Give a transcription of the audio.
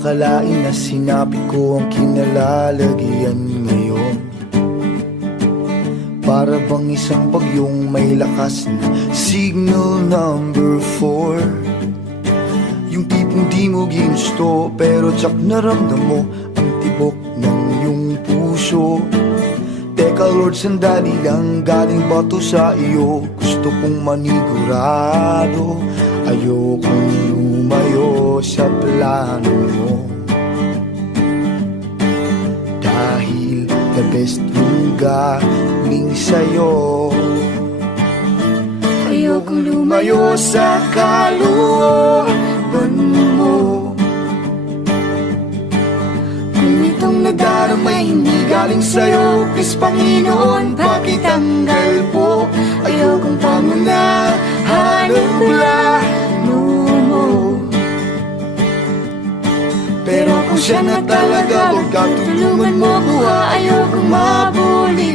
makalain na sinabi ko ang kinalalagyan ngayon. Para bang isang bagyong may lakas na signal number 4. Yung tipong di mo ginusto pero tsak naramdam mo ang tibok ng iyong puso. Teka Lord, sandali lang, galing ba to sa iyo? Gusto kong manigurado, ayokong lumayo sa plano mo. Dahil the best yung galing sa'yo. Ayokong lumayo sa kalooban mo. Kung itong nadaramay hindi galing sa'yo, please Panginoon, pakitanggal po. Ayokong pangunahan ang plano mo. Pero kung siya na talaga, huwag ka tulungan mo ko. Ayokong mabuli